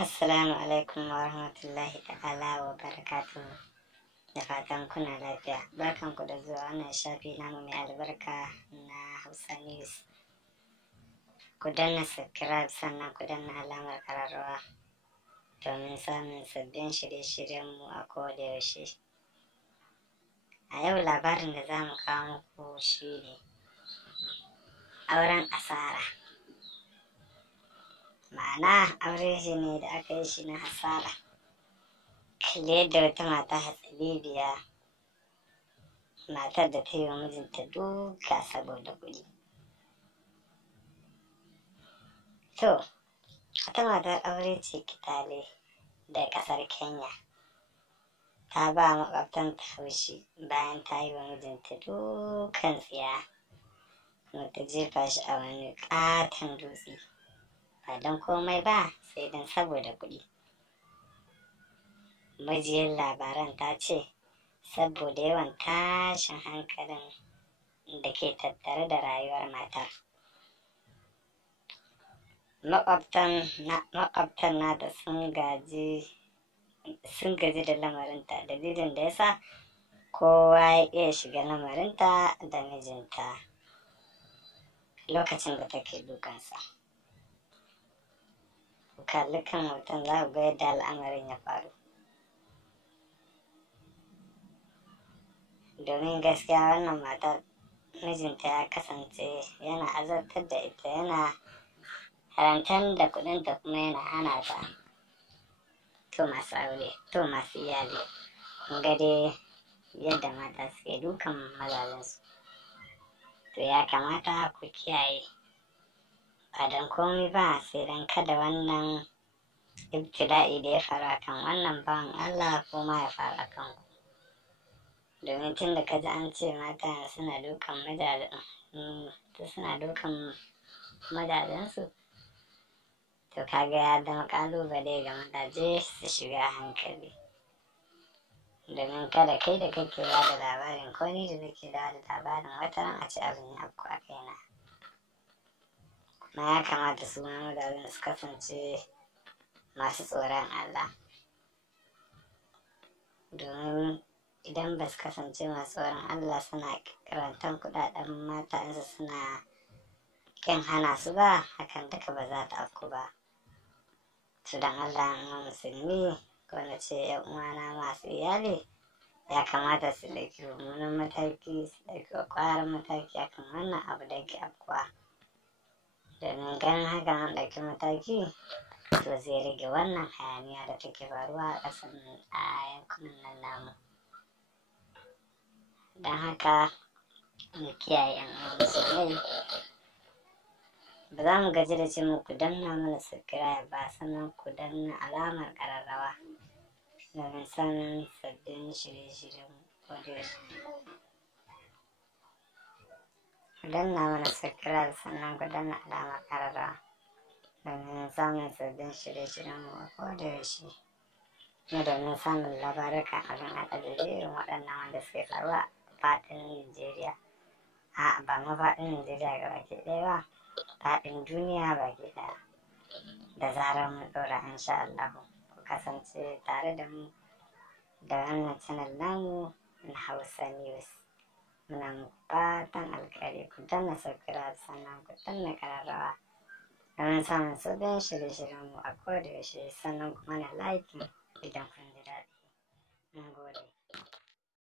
Assalamu alaikum wa rahmatullahi ta'ala wa barakatuhu. Da fatan kuna lafiya. Barkanku da zuwa wannan shafi namu mai albarka na Hausa News. Ku danna subscribe sannan ku danna alamar kararrawa domin samun sabbin shirye-shiryenmu a koda yaushe. A yau labarin da za mu kawo muku shi ne auren asara. Ma'ana aure shi ne da aka yi shi na hasara. Kalli yadda wata mata hatsabibiya, matar da ta yi wa mijinta duka saboda kuɗi. To, wata matar aure ce Kitale da ƙasar Kenya. Ta ba maƙwabtanta haushi bayan ta yi wa mijinta dukan tsiya, kuma ta jefa shi a wani ƙaton dutse. Ba don komai ba sai don saboda kuɗi. Majiyar labaran ta ce saboda yawan tashin hankalin da ke tattare da rayuwar matar. Maƙwabtan nata sun gaji da lamarinta, dalilin da yasa kowa ya iya shiga lamarinta da mijinta lokacin da take dukansa. Ku kalli kan hoton za ku ga yadda al'amarin ya faru. Domin gaskiya wannan matar mijinta ya kasance yana azabtar da ita, yana harantar da kuɗinta kuma yana hana ta. To masu aure, to masu iyali, kun ga dai yadda mata suke dukan mazajensu. To ya kamata ku kiyaye, ba don komai ba sai don kada wannan ibtila'i da ya faru akan wannan bawan Allah kuma ya faru akan ku. Domin tun da kaji an ce mata suna dukan mazajensu, to kaga ya zama ƙalubale ga mazaje su shiga hankali. Domin kada kai da kake ba da labarin ko ni da nake ba da labarin wataran a ci abin ya afku a kaina. Kuma ya kamata su ma mazajen su kasance masu tsoron Allah. Domin idan ba su kasance masu tsoron Allah suna karantar kuɗaɗen matansu suna kin hana su ba, hakan duka ba za ta afku ba. To don Allah mu musulmi ko na ce ‘yan uwana masu iyali ya kamata su ɗauki mummunan mataki, su ɗauki ƙwaƙƙwaran mataki akan wannan abu da yake afkuwa. Domin ganin haka an ɗauki mataki, to zai rage wannan hayaniya da take faruwa a ƙasar a yankunan nan namu. Don haka mu kiyaye ‘yan uwan musulmai. Ba za mu gaji da ce muku danna mana subscribe ba, sannan ku danna alamar ƙararrawa domin samun sabbin shirye-shiryen kodayaushe. Ku danna mana subscribe sannan ku danna alamar ƙararrawa domin samun sabbin shirye-shiryen kodayaushe. Kuma domin samun labarukan abin al'ajabi irin waɗannan wanda suke faruwa a faɗin Nijeriya. A'a, ba ma faɗin Nijeriya gabaki ɗaya ba, faɗin duniya baki ɗaya. Da zarar mun ɗora insha Allah ku kasance tare da mu da wannan channel namu na Hausa News. Muna muku fatan alkhairi. Ku danna subscribe sannan ku danna ƙararrawa domin samun sabbin shirye-shiryenmu a kodayaushe, sannan kuma na like idan kun ji daɗi. Mun gode.